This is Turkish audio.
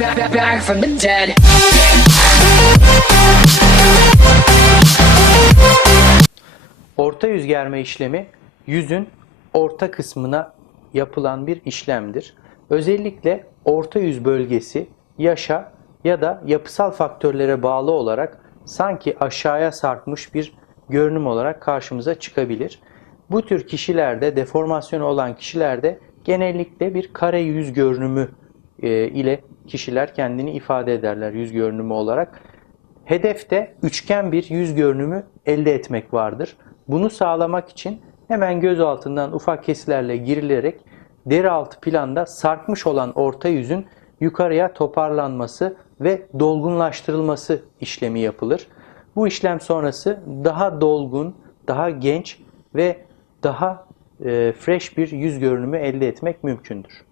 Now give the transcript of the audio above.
back, from the dead. Orta yüz germe işlemi yüzün orta kısmına yapılan bir işlemdir. Özellikle orta yüz bölgesi yaşa ya da yapısal faktörlere bağlı olarak sanki aşağıya sarkmış bir görünüm olarak karşımıza çıkabilir. Bu tür kişilerde, deformasyonu olan kişilerde genellikle bir kare yüz görünümü ile kişiler kendini ifade ederler yüz görünümü olarak. Hedefte üçgen bir yüz görünümü elde etmek vardır. Bunu sağlamak için hemen göz altından ufak kesilerle girilerek deri altı planda sarkmış olan orta yüzün yukarıya toparlanması ve dolgunlaştırılması işlemi yapılır. Bu işlem sonrası daha dolgun, daha genç ve daha e, fresh bir yüz görünümü elde etmek mümkündür.